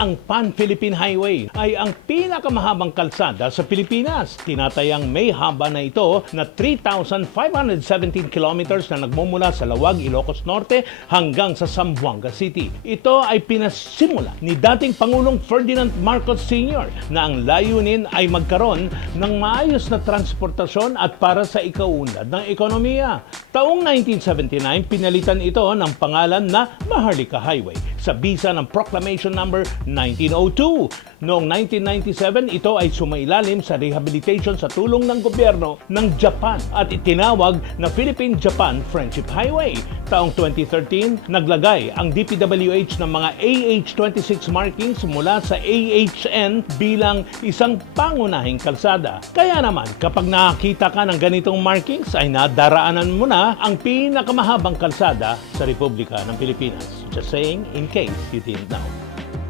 ang Pan-Philippine Highway ay ang pinakamahabang kalsada sa Pilipinas. Tinatayang may haba na ito na 3,517 kilometers na nagmumula sa Lawag, Ilocos Norte hanggang sa Zamboanga City. Ito ay pinasimula ni dating Pangulong Ferdinand Marcos Sr. na ang layunin ay magkaroon ng maayos na transportasyon at para sa ikaunlad ng ekonomiya. Taong 1979, pinalitan ito ng pangalan na Maharlika Highway sa bisa ng Proclamation Number 1902. Noong 1997, ito ay sumailalim sa rehabilitation sa tulong ng gobyerno ng Japan at itinawag na Philippine-Japan Friendship Highway. Taong 2013, naglagay ang DPWH ng mga AH-26 markings mula sa AHN bilang isang pangunahing kalsada. Kaya naman, kapag nakakita ka ng ganitong markings, ay nadaraanan mo na ang pinakamahabang kalsada sa Republika ng Pilipinas. Just saying, in case you didn't know.